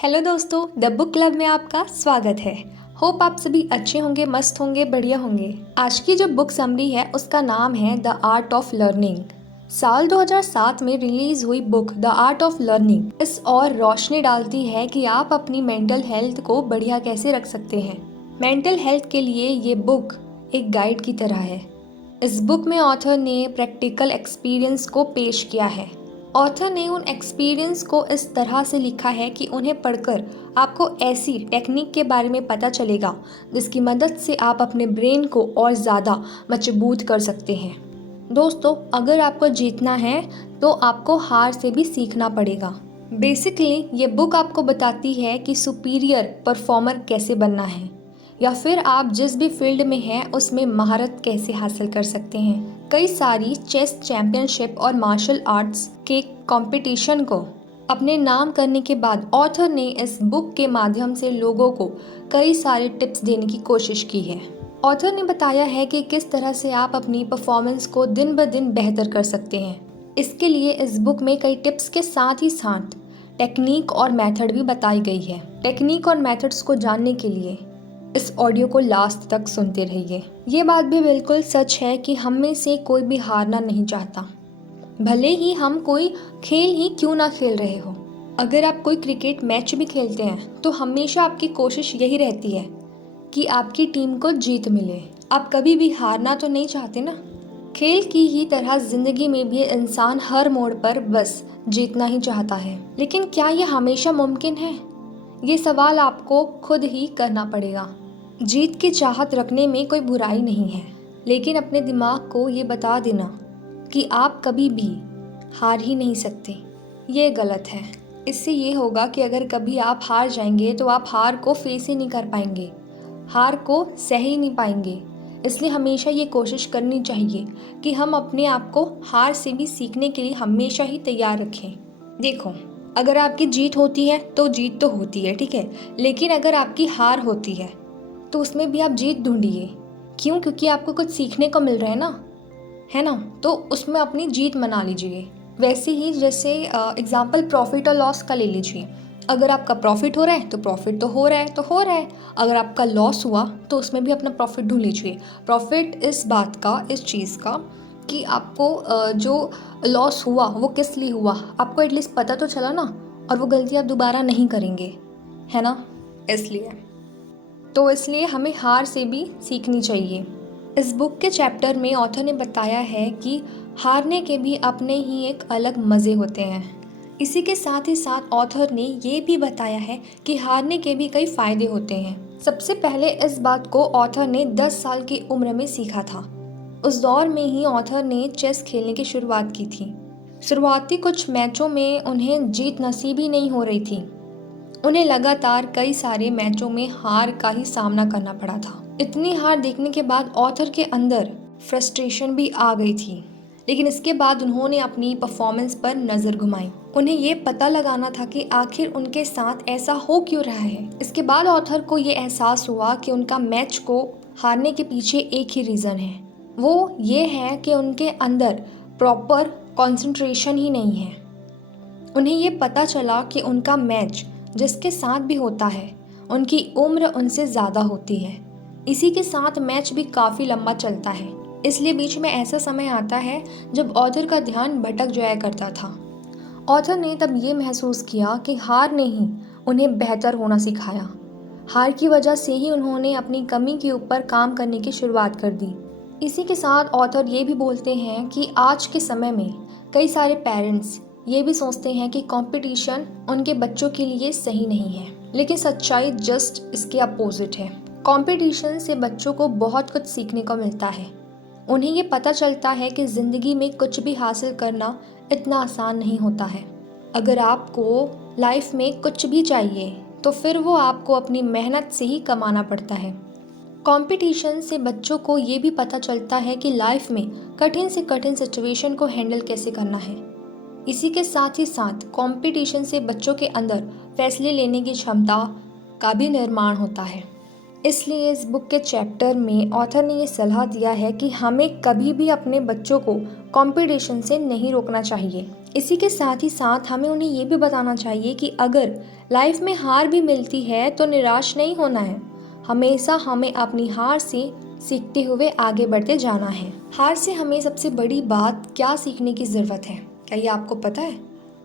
Hello दोस्तों, the book club में आपका स्वागत है। होप आप सभी अच्छे होंगे, मस्त होंगे, बढ़िया होंगे। आज की जो बुक समरी है उसका नाम है द आर्ट ऑफ लर्निंग। साल 2007 में रिलीज हुई book the art of learning इस और रोशनी डालती है कि आप अपनी मेंटल हेल्थ को बढ़िया कैसे रख सकते हैं। मेंटल हेल्थ के लिए ये बुक एक गाइड की तरह है। इस बुक में ऑथर ने प्रैक्टिकल एक्सपीरियंस को पेश किया है। ऑथर ने उन एक्सपीरियंस को इस तरह से लिखा है कि उन्हें पढ़कर आपको ऐसी टेक्निक के बारे में पता चलेगा जिसकी मदद से आप अपने ब्रेन को और ज़्यादा मजबूत कर सकते हैं। दोस्तों, अगर आपको जीतना है तो आपको हार से भी सीखना पड़ेगा। बेसिकली ये बुक आपको बताती है कि सुपीरियर परफॉर्मर कैसे बनना है, या फिर आप जिस भी फील्ड में हैं उसमें महारत कैसे हासिल कर सकते हैं। कई सारी चेस चैंपियनशिप और मार्शल आर्ट्स के कंपटीशन को अपने नाम करने के बाद ऑथर ने इस बुक के माध्यम से लोगों को कई सारे टिप्स देने की कोशिश की है। ऑथर ने बताया है कि किस तरह से आप अपनी परफॉर्मेंस को दिन ब दिन बेहतर कर सकते हैं। इसके लिए इस बुक में कई टिप्स के साथ ही साथ टेक्निक और मेथड भी बताई गई है। टेक्निक और मेथड्स को जानने के लिए इस ऑडियो को लास्ट तक सुनते रहिए। ये बात भी बिल्कुल सच है कि हम में से कोई भी हारना नहीं चाहता, भले ही हम कोई खेल ही क्यों ना खेल रहे हो। अगर आप कोई क्रिकेट मैच भी खेलते हैं तो हमेशा आपकी कोशिश यही रहती है कि आपकी टीम को जीत मिले। आप कभी भी हारना तो नहीं चाहते ना। खेल की ही तरह जिंदगी में भी इंसान हर मोड़ पर बस जीतना ही चाहता है। लेकिन क्या यह हमेशा मुमकिन है? ये सवाल आपको खुद ही करना पड़ेगा। जीत की चाहत रखने में कोई बुराई नहीं है, लेकिन अपने दिमाग को ये बता देना कि आप कभी भी हार ही नहीं सकते, ये गलत है। इससे ये होगा कि अगर कभी आप हार जाएंगे तो आप हार को फेस ही नहीं कर पाएंगे, हार को सह ही नहीं पाएंगे। इसलिए हमेशा ये कोशिश करनी चाहिए कि हम अपने आप को हार से भी सीखने के लिए हमेशा ही तैयार रखें। देखो, अगर आपकी जीत होती है तो जीत तो होती है, ठीक है, लेकिन अगर आपकी हार होती है तो उसमें भी आप जीत ढूंढिए। क्यों? क्योंकि आपको कुछ सीखने को मिल रहा है ना, है ना, तो उसमें अपनी जीत मना लीजिए। वैसे ही जैसे एग्जाम्पल प्रॉफिट और लॉस का ले लीजिए। अगर आपका प्रॉफिट हो रहा है तो प्रॉफिट तो हो रहा है तो हो रहा है। अगर आपका लॉस हुआ तो उसमें भी अपना प्रॉफिट ढूंढ लीजिए। प्रॉफिट इस बात का, इस चीज़ का कि आपको जो लॉस हुआ वो किस लिए हुआ, आपको एटलीस्ट पता तो चला ना, और वो गलती आप दोबारा नहीं करेंगे, है ना। इसलिए हमें हार से भी सीखनी चाहिए। इस बुक के चैप्टर में ऑथर ने बताया है कि हारने के भी अपने ही एक अलग मज़े होते हैं। इसी के साथ ही साथ ऑथर ने ये भी बताया है कि हारने के भी कई फ़ायदे होते हैं। सबसे पहले इस बात को ऑथर ने 10 साल की उम्र में सीखा था। उस दौर में ही ऑथर ने चेस खेलने की शुरुआत की थी। शुरुआती कुछ मैचों में उन्हें जीत नसीब ही नहीं हो रही थी। उन्हें लगातार कई सारे मैचों में हार का ही सामना करना पड़ा था। इतनी हार देखने के बाद ऑथर के अंदर फ्रस्ट्रेशन भी आ गई थी, लेकिन इसके बाद उन्होंने अपनी परफॉर्मेंस पर नज़र घुमाई। उन्हें ये पता लगाना था कि आखिर उनके साथ ऐसा हो क्यों रहा है। इसके बाद ऑथर को ये एहसास हुआ कि उनका मैच को हारने के पीछे एक ही रीज़न है। वो ये है कि उनके अंदर प्रॉपर कंसंट्रेशन ही नहीं है। उन्हें ये पता चला कि उनका मैच जिसके साथ भी होता है उनकी उम्र उनसे ज़्यादा होती है। इसी के साथ मैच भी काफ़ी लंबा चलता है। इसलिए बीच में ऐसा समय आता है जब ऑथर का ध्यान भटक जाया करता था। ऑथर ने तब ये महसूस किया कि हार ने ही उन्हें बेहतर होना सिखाया। हार की वजह से ही उन्होंने अपनी कमी के ऊपर काम करने की शुरुआत कर दी। इसी के साथ ऑथर ये भी बोलते हैं कि आज के समय में कई सारे पेरेंट्स ये भी सोचते हैं कि कंपटीशन उनके बच्चों के लिए सही नहीं है, लेकिन सच्चाई जस्ट इसके अपोजिट है। कंपटीशन से बच्चों को बहुत कुछ सीखने को मिलता है। उन्हें ये पता चलता है कि ज़िंदगी में कुछ भी हासिल करना इतना आसान नहीं होता है। अगर आपको लाइफ में कुछ भी चाहिए तो फिर वो आपको अपनी मेहनत से ही कमाना पड़ता है। कंपटीशन से बच्चों को ये भी पता चलता है कि लाइफ में कठिन से कठिन सिचुएशन को हैंडल कैसे करना है। इसी के साथ ही साथ कंपटीशन से बच्चों के अंदर फैसले लेने की क्षमता का भी निर्माण होता है। इसलिए इस बुक के चैप्टर में ऑथर ने ये सलाह दिया है कि हमें कभी भी अपने बच्चों को कंपटीशन से नहीं रोकना चाहिए। इसी के साथ ही साथ हमें उन्हें ये भी बताना चाहिए कि अगर लाइफ में हार भी मिलती है तो निराश नहीं होना है। हमेशा हमें अपनी हार से सीखते हुए आगे बढ़ते जाना है। हार से हमें सबसे बड़ी बात क्या सीखने की ज़रूरत है, क्या ये आपको पता है?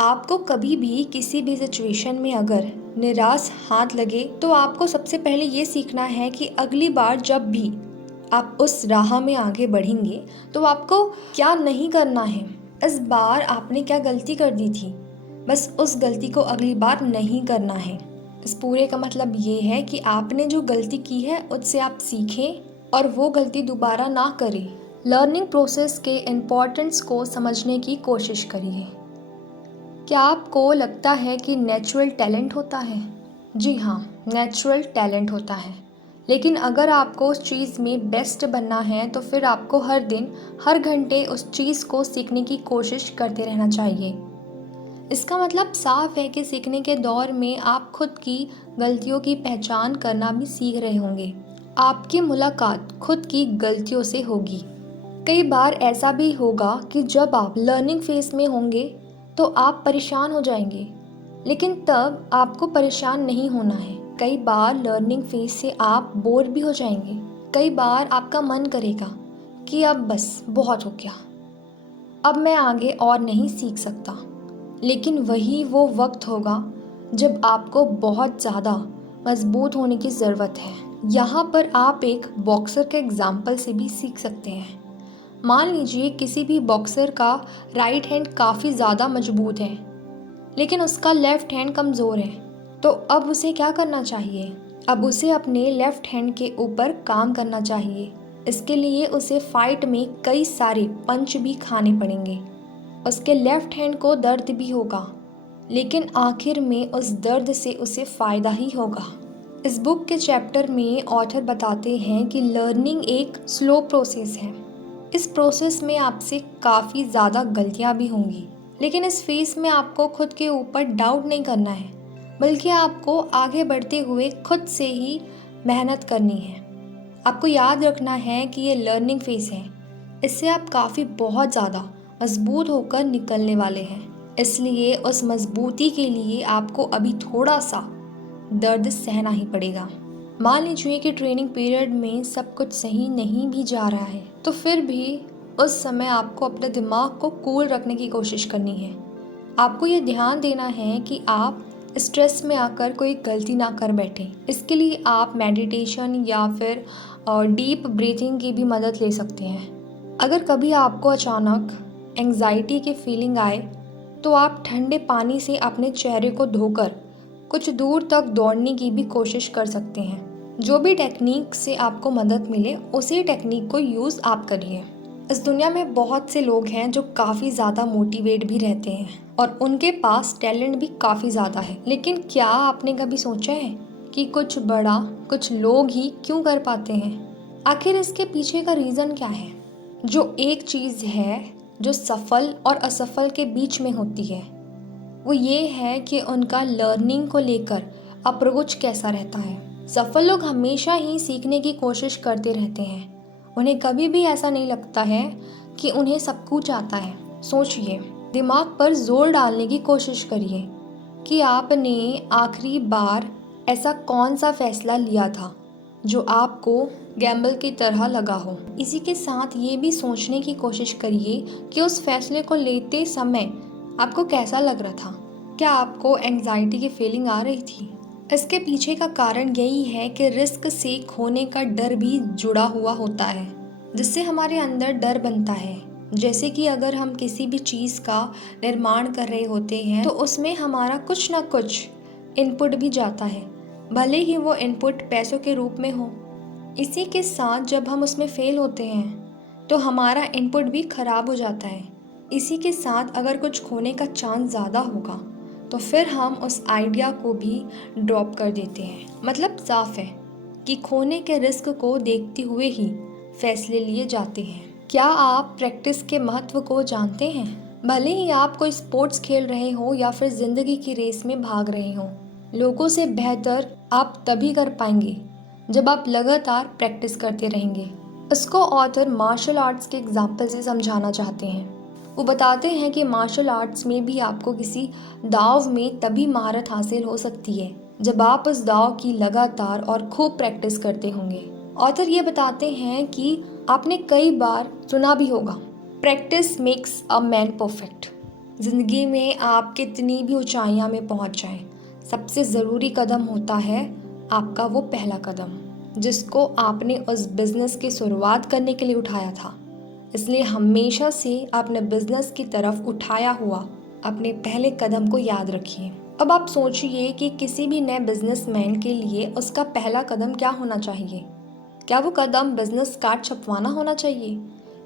आपको कभी भी किसी भी सिचुएशन में अगर निराश हाथ लगे तो आपको सबसे पहले ये सीखना है कि अगली बार जब भी आप उस राह में आगे बढ़ेंगे तो आपको क्या नहीं करना है। इस बार आपने क्या गलती कर दी थी, बस उस गलती को अगली बार नहीं करना है। इस पूरे का मतलब ये है कि आपने जो गलती की है उससे आप सीखें और वो गलती दोबारा ना करें। लर्निंग प्रोसेस के इम्पोर्टेंस को समझने की कोशिश करिए। क्या आपको लगता है कि नेचुरल टैलेंट होता है? जी हाँ, नेचुरल टैलेंट होता है। लेकिन अगर आपको उस चीज़ में बेस्ट बनना है तो फिर आपको हर दिन, हर घंटे उस चीज़ को सीखने की कोशिश करते रहना चाहिए। इसका मतलब साफ है कि सीखने के दौर में आप खुद की गलतियों की पहचान करना भी सीख रहे होंगे। आपकी मुलाकात खुद की गलतियों से होगी। कई बार ऐसा भी होगा कि जब आप लर्निंग फेज में होंगे तो आप परेशान हो जाएंगे, लेकिन तब आपको परेशान नहीं होना है। कई बार लर्निंग फेज से आप बोर भी हो जाएंगे। कई बार आपका मन करेगा कि अब बस बहुत हो गया, अब मैं आगे और नहीं सीख सकता। लेकिन वही वो वक्त होगा जब आपको बहुत ज़्यादा मजबूत होने की ज़रूरत है। यहाँ पर आप एक बॉक्सर के एग्जाम्पल से भी सीख सकते हैं। मान लीजिए किसी भी बॉक्सर का राइट हैंड काफ़ी ज़्यादा मजबूत है, लेकिन उसका लेफ्ट हैंड कमज़ोर है। तो अब उसे क्या करना चाहिए? अब उसे अपने लेफ्ट हैंड के ऊपर काम करना चाहिए। इसके लिए उसे फाइट में कई सारे पंच भी खाने पड़ेंगे। उसके लेफ्ट हैंड को दर्द भी होगा, लेकिन आखिर में उस दर्द से उसे फ़ायदा ही होगा। इस बुक के चैप्टर में ऑथर बताते हैं कि लर्निंग एक स्लो प्रोसेस है। इस प्रोसेस में आपसे काफ़ी ज़्यादा गलतियाँ भी होंगी, लेकिन इस फेस में आपको खुद के ऊपर डाउट नहीं करना है, बल्कि आपको आगे बढ़ते हुए खुद से ही मेहनत करनी है। आपको याद रखना है कि ये लर्निंग फेस है, इससे आप काफ़ी बहुत ज़्यादा मजबूत होकर निकलने वाले हैं। इसलिए उस मजबूती के लिए आपको अभी थोड़ा सा दर्द सहना ही पड़ेगा। मान लीजिए कि ट्रेनिंग पीरियड में सब कुछ सही नहीं भी जा रहा है, तो फिर भी उस समय आपको अपने दिमाग को कूल रखने की कोशिश करनी है। आपको ये ध्यान देना है कि आप स्ट्रेस में आकर कोई गलती ना कर बैठें। इसके लिए आप मेडिटेशन या फिर डीप ब्रीथिंग की भी मदद ले सकते हैं। अगर कभी आपको अचानक एंग्जाइटी की फीलिंग आए तो आप ठंडे पानी से अपने चेहरे को धोकर कुछ दूर तक दौड़ने की भी कोशिश कर सकते हैं। जो भी टेक्निक से आपको मदद मिले उसी टेक्निक को यूज़ आप करिए। इस दुनिया में बहुत से लोग हैं जो काफ़ी ज़्यादा मोटिवेट भी रहते हैं और उनके पास टैलेंट भी काफ़ी ज़्यादा है, लेकिन क्या आपने कभी सोचा है कि कुछ बड़ा कुछ लोग ही क्यों कर पाते हैं? आखिर इसके पीछे का रीज़न क्या है? जो एक चीज़ है जो सफल और असफल के बीच में होती है, वो ये है कि उनका लर्निंग को लेकर अप्रोच कैसा रहता है। सफल लोग हमेशा ही सीखने की कोशिश करते रहते हैं। उन्हें कभी भी ऐसा नहीं लगता है कि उन्हें सब कुछ आता है। सोचिए, दिमाग पर जोर डालने की कोशिश करिए कि आपने आखिरी बार ऐसा कौन सा फैसला लिया था जो आपको गैम्बल की तरह लगा हो। इसी के साथ ये भी सोचने की कोशिश करिए कि उस फैसले को लेते समय आपको कैसा लग रहा था। क्या आपको एंग्जाइटी की फीलिंग आ रही थी? इसके पीछे का कारण यही है कि रिस्क से खोने का डर भी जुड़ा हुआ होता है, जिससे हमारे अंदर डर बनता है। जैसे कि अगर हम किसी भी चीज़ का निर्माण कर रहे होते हैं तो उसमें हमारा कुछ ना कुछ इनपुट भी जाता है, भले ही वो इनपुट पैसों के रूप में हो। इसी के साथ जब हम उसमें फेल होते हैं तो हमारा इनपुट भी खराब हो जाता है। इसी के साथ अगर कुछ खोने का चांस ज़्यादा होगा तो फिर हम उस आइडिया को भी ड्रॉप कर देते हैं। मतलब साफ है कि खोने के रिस्क को देखते हुए ही फैसले लिए जाते हैं। क्या आप प्रैक्टिस के महत्व को जानते हैं? भले ही आप कोई स्पोर्ट्स खेल रहे हो या फिर जिंदगी की रेस में भाग रहे हो, लोगों से बेहतर आप तभी कर पाएंगे जब आप लगातार प्रैक्टिस करते रहेंगे। इसको ऑथर मार्शल आर्ट्स के एग्जाम्पल से समझाना चाहते हैं। वो बताते हैं कि मार्शल आर्ट्स में भी आपको किसी दाव में तभी महारत हासिल हो सकती है जब आप उस दाव की लगातार और खूब प्रैक्टिस करते होंगे। ऑथर ये बताते हैं कि आपने कई बार सुना भी होगा, practice makes a man perfect. जिंदगी में आप कितनी भी ऊंचाइयां में पहुंच जाएं, सबसे ज़रूरी कदम होता है आपका वो पहला कदम जिसको आपने उस बिज़नेस की शुरुआत करने के लिए उठाया था। इसलिए हमेशा से अपने बिज़नेस की तरफ उठाया हुआ अपने पहले कदम को याद रखिए। अब आप सोचिए कि किसी भी नए बिजनेसमैन के लिए उसका पहला कदम क्या होना चाहिए। क्या वो कदम बिजनेस कार्ड छपवाना होना चाहिए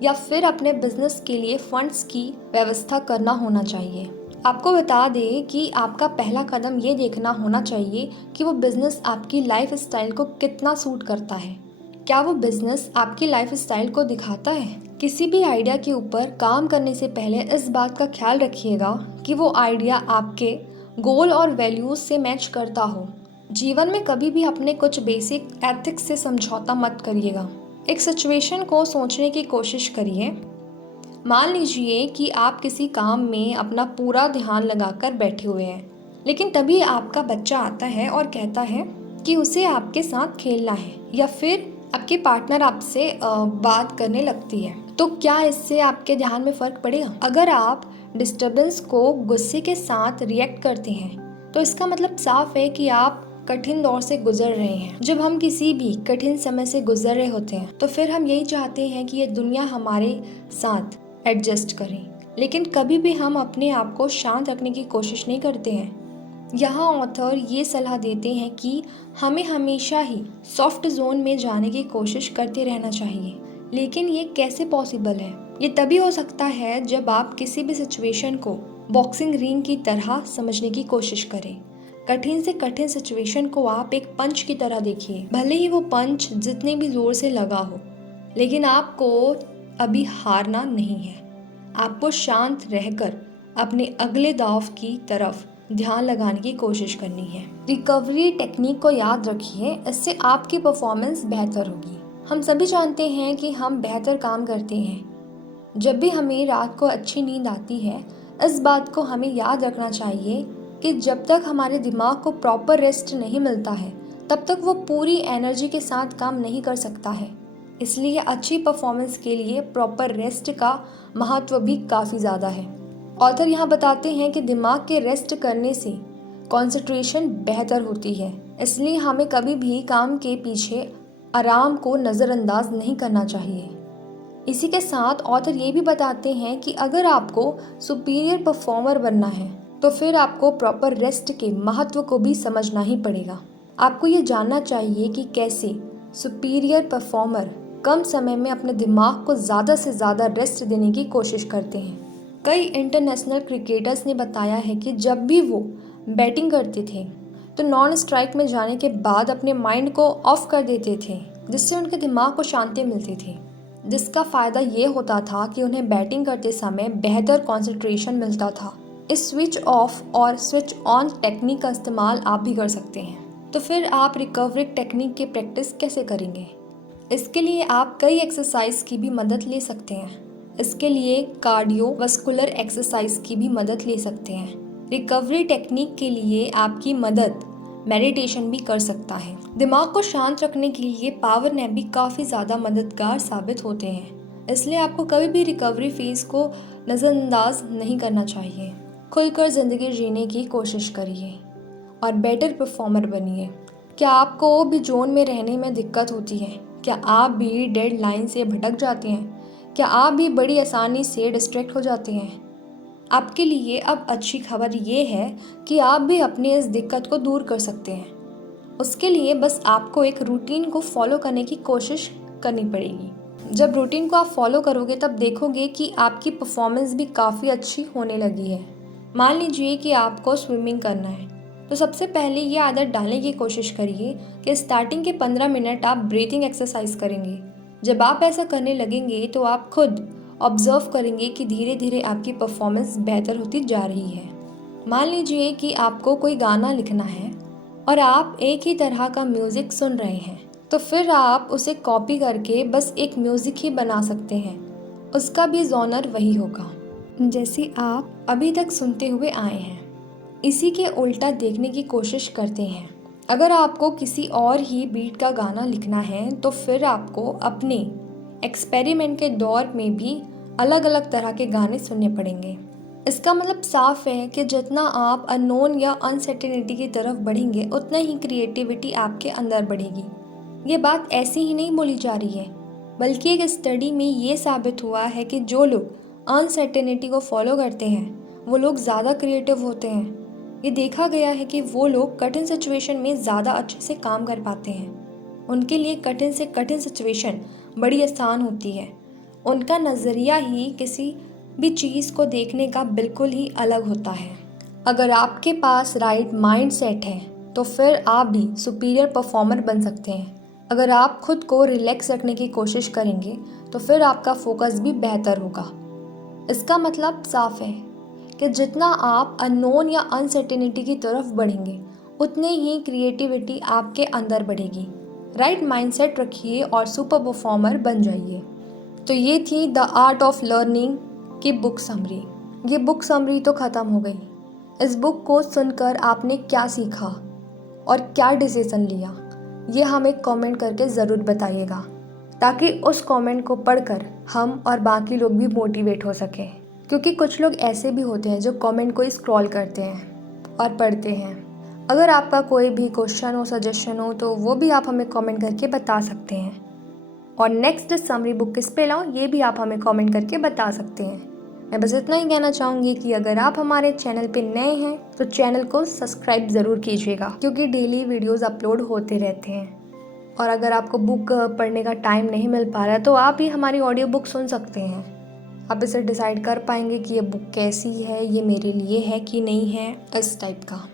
या फिर अपने बिजनेस के लिए फंड्स की व्यवस्था करना होना चाहिए। आपको बता दें कि आपका पहला कदम ये देखना होना चाहिए कि वो बिजनेस आपकी लाइफ स्टाइल को कितना सूट करता है। क्या वो बिजनेस आपकी लाइफ स्टाइल को दिखाता है। किसी भी आइडिया के ऊपर काम करने से पहले इस बात का ख्याल रखिएगा कि वो आइडिया आपके गोल और वैल्यूज से मैच करता हो। जीवन में कभी भी अपने कुछ बेसिक एथिक्स से समझौता मत करिएगा। एक सिचुएशन को सोचने की कोशिश करिए। मान लीजिए कि आप किसी काम में अपना पूरा ध्यान लगाकर बैठे हुए हैं, लेकिन तभी आपका बच्चा आता है और कहता है कि उसे आपके साथ खेलना है, या फिर आपके पार्टनर आपसे बात करने लगती है। तो क्या इससे आपके ध्यान में फ़र्क पड़ेगा? अगर आप डिस्टर्बेंस को गुस्से के साथ रिएक्ट करते हैं तो इसका मतलब साफ है कि आप कठिन दौर से गुजर रहे हैं। जब हम किसी भी कठिन समय से गुजर रहे होते हैं तो फिर हम यही चाहते हैं कि ये दुनिया हमारे साथ एडजस्ट करें, लेकिन कभी भी हम अपने आप को शांत रखने की कोशिश नहीं करते हैं। यहाँ ऑथर ये सलाह देते हैं कि हमें हमेशा ही सॉफ्ट जोन में जाने की कोशिश करते रहना चाहिए। लेकिन ये कैसे पॉसिबल है? ये तभी हो सकता है जब आप किसी भी सिचुएशन को बॉक्सिंग रिंग की तरह समझने की कोशिश करें। कठिन से कठिन सिचुएशन को आप एक पंच की तरह देखिए। भले ही वो पंच जितने भी जोर से लगा हो, लेकिन आपको अभी हारना नहीं है। आपको शांत रहकर अपने अगले दाव की तरफ ध्यान लगाने की कोशिश करनी है। रिकवरी टेक्निक को याद रखिए, इससे आपकी परफॉर्मेंस बेहतर होगी। हम सभी जानते हैं कि हम बेहतर काम करते हैं जब भी हमें रात को अच्छी नींद आती है। इस बात को हमें याद रखना चाहिए कि जब तक हमारे दिमाग को प्रॉपर रेस्ट नहीं मिलता है तब तक वो पूरी एनर्जी के साथ काम नहीं कर सकता है। इसलिए अच्छी परफॉर्मेंस के लिए प्रॉपर रेस्ट का महत्व भी काफ़ी ज़्यादा है। ऑथर यहाँ बताते हैं कि दिमाग के रेस्ट करने से कंसंट्रेशन बेहतर होती है, इसलिए हमें कभी भी काम के पीछे आराम को नज़रअंदाज नहीं करना चाहिए। इसी के साथ ऑथर ये भी बताते हैं कि अगर आपको सुपीरियर परफॉर्मर बनना है तो फिर आपको प्रॉपर रेस्ट के महत्व को भी समझना ही पड़ेगा। आपको ये जानना चाहिए कि कैसे सुपीरियर परफॉर्मर कम समय में अपने दिमाग को ज़्यादा से ज़्यादा रेस्ट देने की कोशिश करते हैं। कई इंटरनेशनल क्रिकेटर्स ने बताया है कि जब भी वो बैटिंग करते थे तो नॉन स्ट्राइक में जाने के बाद अपने माइंड को ऑफ कर देते थे, जिससे उनके दिमाग को शांति मिलती थी। जिसका फ़ायदा ये होता था कि उन्हें बैटिंग करते समय बेहतर कंसंट्रेशन मिलता था। इस स्विच ऑफ और स्विच ऑन टेक्निक का इस्तेमाल आप भी कर सकते हैं। तो फिर आप रिकवरी टेक्निक की प्रैक्टिस कैसे करेंगे? इसके लिए आप कई एक्सरसाइज की भी मदद ले सकते हैं। इसके लिए कार्डियोवास्कुलर एक्सरसाइज की भी मदद ले सकते हैं। रिकवरी टेक्निक के लिए आपकी मदद मेडिटेशन भी कर सकता है। दिमाग को शांत रखने के लिए पावर नैप भी काफ़ी ज़्यादा मददगार साबित होते हैं। इसलिए आपको कभी भी रिकवरी फेज को नज़रअंदाज नहीं करना चाहिए। खुलकर ज़िंदगी जीने की कोशिश करिए और बेटर परफॉर्मर बनिए। क्या आपको भी जोन में रहने में दिक्कत होती है? क्या आप भी डेडलाइन से भटक जाते हैं? क्या आप भी बड़ी आसानी से डिस्ट्रैक्ट हो जाते हैं? आपके लिए अब अच्छी खबर ये है कि आप भी अपनी इस दिक्कत को दूर कर सकते हैं। उसके लिए बस आपको एक रूटीन को फॉलो करने की कोशिश करनी पड़ेगी। जब रूटीन को आप फॉलो करोगे तब देखोगे कि आपकी परफॉर्मेंस भी काफ़ी अच्छी होने लगी है। मान लीजिए कि आपको स्विमिंग करना है, तो सबसे पहले ये आदत डालने की कोशिश करिए कि स्टार्टिंग के 15 मिनट आप ब्रीथिंग एक्सरसाइज करेंगे। जब आप ऐसा करने लगेंगे तो आप खुद ऑब्जर्व करेंगे कि धीरे धीरे आपकी परफॉर्मेंस बेहतर होती जा रही है। मान लीजिए कि आपको कोई गाना लिखना है और आप एक ही तरह का म्यूज़िक सुन रहे हैं, तो फिर आप उसे कॉपी करके बस एक म्यूज़िक ही बना सकते हैं। उसका भी जॉनर वही होगा। जैसे आप अभी तक सुनते हुए आए हैं, इसी के उल्टा देखने की कोशिश करते हैं। अगर आपको किसी और ही बीट का गाना लिखना है तो फिर आपको अपने एक्सपेरिमेंट के दौर में भी अलग अलग तरह के गाने सुनने पड़ेंगे। इसका मतलब साफ है कि जितना आप अननोन या अनसर्टेनिटी की तरफ बढ़ेंगे उतना ही क्रिएटिविटी आपके अंदर बढ़ेगी। ये बात ऐसी ही नहीं बोली जा रही है, बल्कि एक स्टडी में ये साबित हुआ है कि जो लोग अनसर्टेनिटी को फॉलो करते हैं वो लोग ज़्यादा क्रिएटिव होते हैं। ये देखा गया है कि वो लोग कठिन सिचुएशन में ज़्यादा अच्छे से काम कर पाते हैं। उनके लिए कठिन से कठिन सिचुएशन बड़ी आसान होती है। उनका नज़रिया ही किसी भी चीज़ को देखने का बिल्कुल ही अलग होता है। अगर आपके पास राइट माइंड सेट है तो फिर आप भी सुपीरियर परफॉर्मर बन सकते हैं। अगर आप खुद को रिलैक्स रखने की कोशिश करेंगे तो फिर आपका फोकस भी बेहतर होगा। इसका मतलब साफ है कि जितना आप अननोन या अनसर्टेनिटी की तरफ बढ़ेंगे उतने ही क्रिएटिविटी आपके अंदर बढ़ेगी। राइट माइंडसेट रखिए और सुपर परफॉर्मर बन जाइए। तो ये थी द आर्ट ऑफ लर्निंग की बुक समरी। ये बुक समरी तो ख़त्म हो गई। इस बुक को सुनकर आपने क्या सीखा और क्या डिसीजन लिया, ये हमें कमेंट करके ज़रूर बताइएगा, ताकि उस कमेंट को पढ़कर हम और बाकी लोग भी मोटिवेट हो सकें। क्योंकि कुछ लोग ऐसे भी होते हैं जो कमेंट को स्क्रॉल करते हैं और पढ़ते हैं। अगर आपका कोई भी क्वेश्चन हो, सजेशन हो, तो वो भी आप हमें कमेंट करके बता सकते हैं। और नेक्स्ट समरी बुक किस पे लाऊं ये भी आप हमें कमेंट करके बता सकते हैं। मैं बस इतना ही कहना चाहूँगी कि अगर आप हमारे चैनल पे नए हैं तो चैनल को सब्सक्राइब ज़रूर कीजिएगा, क्योंकि डेली वीडियोस अपलोड होते रहते हैं। और अगर आपको बुक पढ़ने का टाइम नहीं मिल पा रहा है तो आप ही हमारी ऑडियो बुक सुन सकते हैं। आप इसे डिसाइड कर पाएंगे कि ये बुक कैसी है, ये मेरे लिए है कि नहीं है, इस टाइप का।